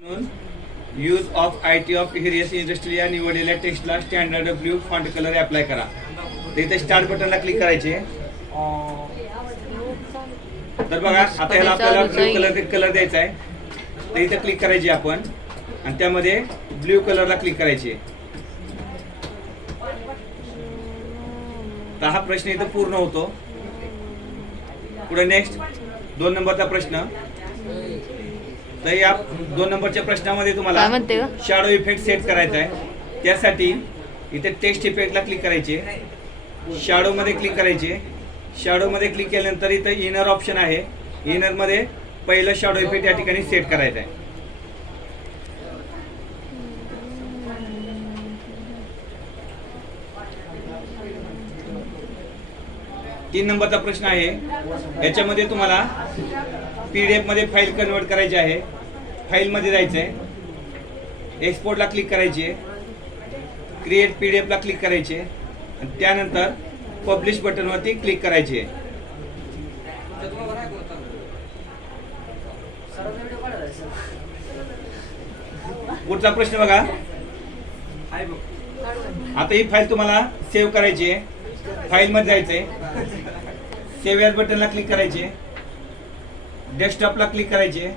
म्हणून use of IT of हिरियस industry या निवडलेल्या टेक्स्टला standard blue font colour apply करा. तर इथे स्टार्ट बटनला क्लिक करायचे. तर बघा आता ह्याला आपल्याला ब्ल्यू कलर द्यायचा आहे. तर इथे क्लिक करायची आपण आणि त्यामध्ये ब्ल्यू कलरला क्लिक करायचे. तर हा प्रश्न इथं पूर्ण होतो. पुढे नेक्स्ट 2 नंबरचा प्रश्न. तर या 2 नंबरच्या प्रश्नामध्ये तुम्हाला शॅडो इफेक्ट सेट करायचा आहे. त्यासाठी इथे टेक्स्ट इफेक्टला क्लिक करायचे. शॅडो मध्ये क्लिक करायचे. शॅडो मध्ये क्लिक केल्यानंतर इथे इनर ऑप्शन आहे. इनर मध्ये पहिलं शॅडो इफेक्ट या ठिकाणी सेट करायचा आहे. तीन नंबरचा प्रश्न आहे. याच्यामध्ये तुम्हाला PDF मध्ये फाईल कन्वर्ट करायची आहे. फाईल मध्ये जायचं आहे. एक्सपोर्टला क्लिक करायचे. क्रिएट PDF ला क्लिक करायचे आणि त्यानंतर पब्लिश बटनवरती क्लिक करायचे. पुढचा प्रश्न बघा. आता ही फाईल तुम्हाला सेव्ह करायची आहे. फाईल मध्ये जायचंय. सेव्ह ॲज बटनला क्लिक करायचे. डेस्कटॉपला क्लिक करायचे.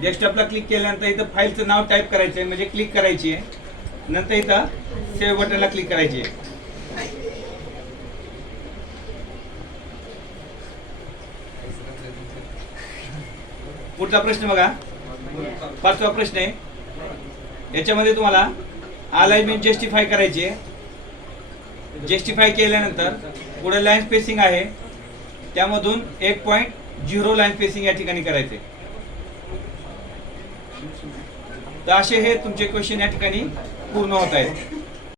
डेस्कटॉपला क्लिक केल्यानंतर इथं फाईलचं नाव टाईप करायचं आहे म्हणजे क्लिक करायची आहे. नंतर इथं सेव्ह बटनला क्लिक करायचे. पुढचा प्रश्न बघा. 5वा प्रश्न आहे. याच्यामध्ये तुम्हाला अलाइनमेंट जस्टिफाय करायची. जस्टिफाय केल्यानंतर पुढे लाईन स्पेसिंग आहे त्यामधून 1.0 लाईन स्पेसिंग या ठिकाणी करायचे. तर असे हे तुमचे क्वेश्चन या ठिकाणी पूर्ण होत आहेत.